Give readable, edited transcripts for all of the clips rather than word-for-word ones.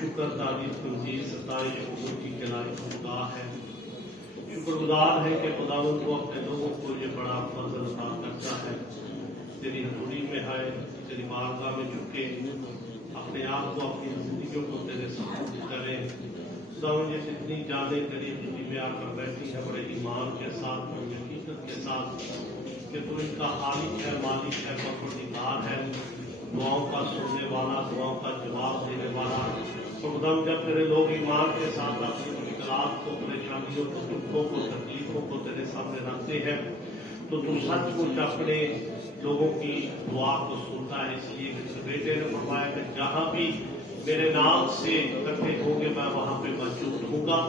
شکر تعریف تنظیم ستائش حضور کی کلائی خدا ہے. شکر گزار ہے کہ خداوند کو اپنے لوگوں کو یہ بڑا فضل عطا کرتا ہے. تیری حضوری میں آئے, تیری بارگاہ میں جھکے, اپنے آپ کو اپنی زندگیوں کو تیرے سپرد کریں. خداوند یہ جتنی جانیں تیری حضوری میں آ کر بیٹھی ہے بڑے ایمان کے ساتھ اور یقینت کے ساتھ کہ تو ان کا خالق ہے, مالک ہے, پروردگار ہے, دعاؤں کا سننے والا, دعاؤں کا جواب دینے والا. تو خداوند جب تیرے لوگ ایمان کے ساتھ اپنی مشکلات کو, پریشانیوں کو, دکھوں کو, تکلیفوں کو تیرے سامنے رکھتے ہیں تو تو سچ مچ اپنے لوگوں کی دعا کو سنتا ہے. اس لیے کہ بیٹے نے فرمایا کہ جہاں بھی میرے نام سے اکٹھے ہوں گے میں وہاں پہ موجود ہوں گا.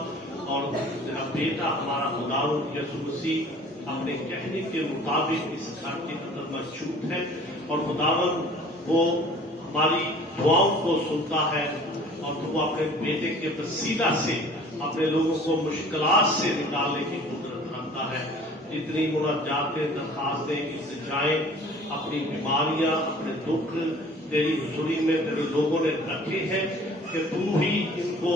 اور میرا بیٹا ہمارا خداوند یسوع مسیح اپنے کہنے کے مطابق اس دھرتی پر موجود ہے اور خداوند وہ ہماری دعاؤں کو سنتا ہے اور وہ اپنے بیٹے کے وسیلہ سے اپنے لوگوں کو مشکلات سے نکالنے کی قدرت رکھتا ہے. جتنی مناجاتیں, درخواستیں, التجائیں, اپنی بیماریاں, اپنے دکھ تیری حضوری میں تیرے لوگوں نے رکھے ہیں کہ تو ہی ان کو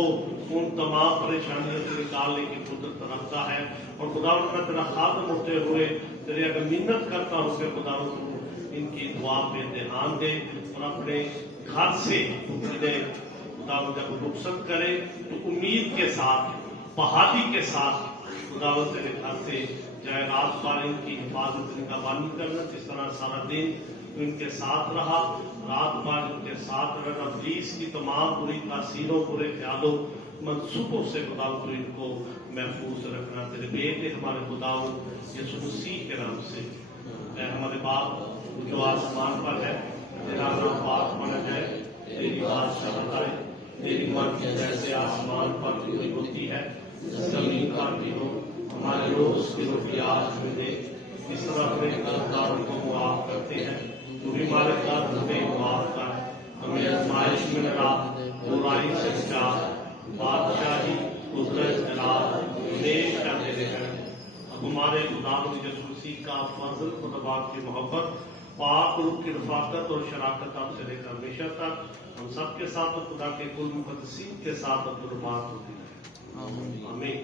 ان تمام پریشانیوں سے نکالنے کی قدرت رکھتا ہے. اور خداوند میں تیرا خادم ہوتے ہوئے تیرے اگر منت کرتا ہوں کہ خداوند ان کی دعا پہ دھیان دے اور اپنے گھر سے انہیں خداوند جب رخصت کرے تو امید کے ساتھ, بحالی کے ساتھ خداوند تیرے گھر سے جائے. رات بھر ان کی حفاظت نگہبانی کرنا, جس طرح سارا دن ان کے ساتھ رہا, رات بھر ان کے ساتھ رہنا, ابلیس کی تمام بری تاثیروں, برے خیالوں, منصوبوں سے خداوند ان کو محفوظ رکھنا. تیرے بیٹے ہمارے خداوند یسوع مسیح کے نام سے. اے ہمارے باپ جو آسمان پر ہے, تیرا نام پاک مانا جائے, تیری بادشاہت آئے, تیری مرضی جیسے آسمان پر پوری ہوتی ہے زمین پر بھی ہو. ہمارے روز کی روٹی آج ہمیں دے, اس طرح اپنے قرضداروں کو معاف کرتے ہیں تو بھی ہمارے قرض ہمیں معاف کر. ہمیں آزمائش میں نہ ڈال, برائی سے بچا. بادشاہی, قدرت, جلال ہمیشہ تیرے ہیں. اب ہمارے خداوند یسوع مسیح کا فضل, خدا باپ کی محبت, پاک روح کی رفاقت اور شراکت آپ سے لے کر ہمیشہ تک ہم سب کے ساتھ اور خدا کے کل مقدسین کے ساتھ اب بات ہوتی ہے. آمین.